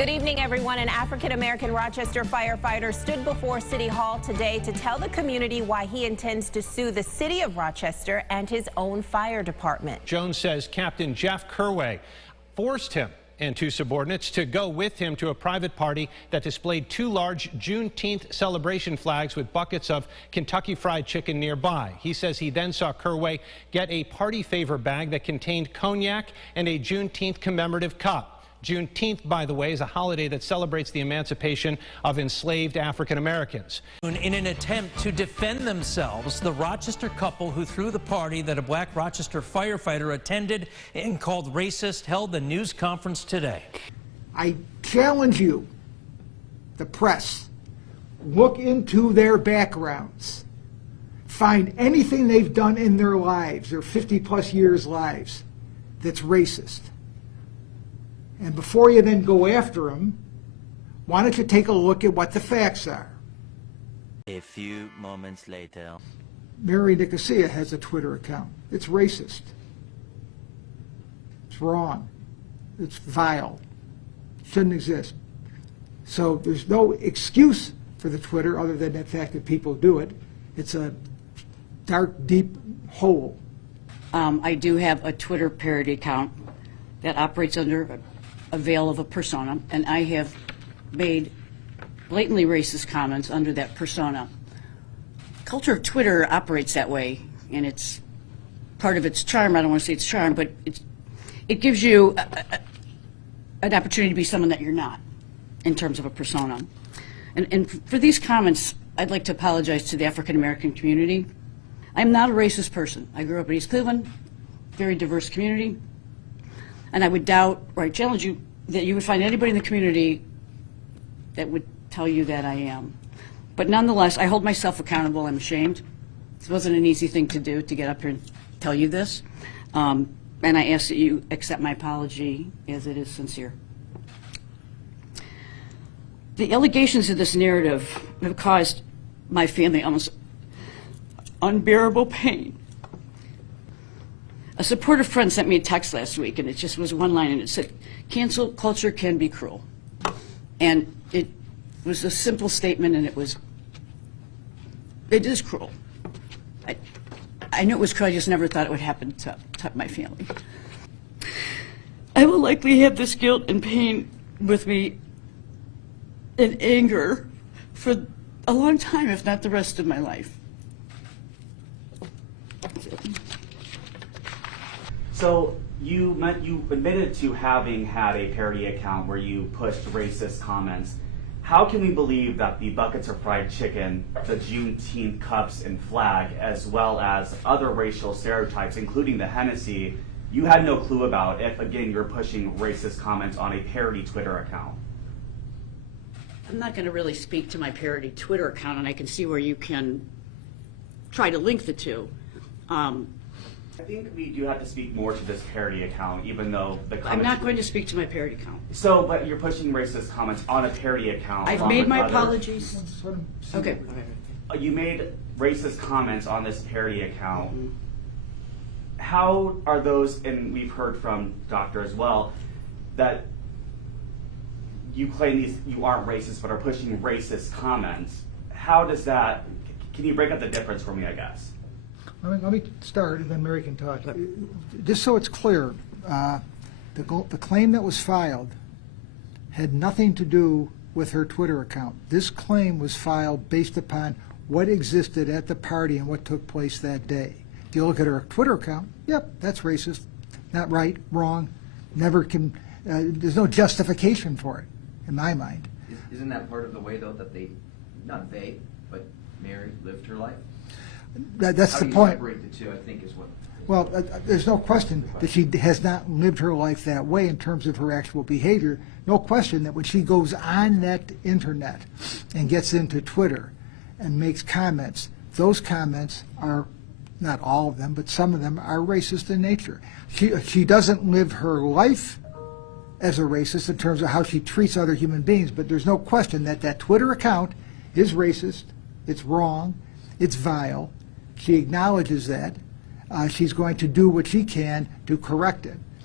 Good evening, everyone. An African-American Rochester firefighter stood before City Hall today to tell the community why he intends to sue the city of Rochester and his own fire department. Jones says Captain Jeff Kerway forced him and two subordinates to go with him to a private party that displayed two large Juneteenth celebration flags with buckets of Kentucky Fried Chicken nearby. He says he then saw Kerway get a party favor bag that contained cognac and a Juneteenth commemorative cup. Juneteenth, by the way, is a holiday that celebrates the emancipation of enslaved African Americans. In an attempt to defend themselves, the Rochester couple who threw the party that a black Rochester firefighter attended and called racist held the news conference today. I challenge you, the press, look into their backgrounds. Find anything they've done in their lives, their 50-plus years lives, that's racist. And before you then go after them, why don't you take a look at what the facts are? A few moments later. Mary Nicosia has a Twitter account. It's racist. It's wrong. It's vile. Shouldn't exist. So there's no excuse for the Twitter other than the fact that people do it. It's a dark, deep hole. I do have a Twitter parody account that operates under a veil of a persona, and I have made blatantly racist comments under that persona. Culture of Twitter operates that way, and it's part of its charm. I don't want to say it's charm, but it gives you an opportunity to be someone that you're not in terms of a persona. And for these comments, I'd like to apologize to the African American community. I'm not a racist person. I grew up in East Cleveland, very diverse community. And I would doubt, or I challenge you, that you would find anybody in the community that would tell you that I am. But nonetheless, I hold myself accountable. I'm ashamed. This wasn't an easy thing to do, to get up here and tell you this. And I ask that you accept my apology as it is sincere. The allegations of this narrative have caused my family almost unbearable pain. A supportive friend sent me a text last week, and it just was one line, and it said, "Cancel culture can be cruel." And it was a simple statement, and it is cruel. I knew it was cruel, I just never thought it would happen to my family. I will likely have this guilt and pain with me and anger for a long time, if not the rest of my life. So you admitted to having had a parody account where you pushed racist comments. How can we believe that the buckets of fried chicken, the Juneteenth cups and flag, as well as other racial stereotypes, including the Hennessy, you had no clue about if, again, you're pushing racist comments on a parody Twitter account? I'm not going to really speak to my parody Twitter account, and I can see where you can try to link the two. I think we do have to speak more to this parody account, even though the comments... I'm not going to speak to my parody account. So, but you're pushing racist comments on a parody account. I've made my apologies. Okay. You made racist comments on this parody account. Mm-hmm. How are those, and we've heard from Doctor as well, that you claim you aren't racist but are pushing racist comments. How does that, can you break up the difference for me, I guess? Let me start, and then Mary can talk. Just so it's clear, the claim that was filed had nothing to do with her Twitter account. This claim was filed based upon what existed at the party and what took place that day. If you look at her Twitter account, yep, that's racist. Not right, wrong, never can, there's no justification for it, in my mind. Isn't that part of the way, though, that they, not they, but Mary lived her life? That's the point. How do you separate the two, I think, is what... Well, there's no question that she has not lived her life that way in terms of her actual behavior. No question that when she goes on that internet and gets into Twitter and makes comments, those comments are, not all of them, but some of them are racist in nature. She doesn't live her life as a racist in terms of how she treats other human beings, but there's no question that that Twitter account is racist, it's wrong, it's vile. She acknowledges that. She's going to do what she can to correct it.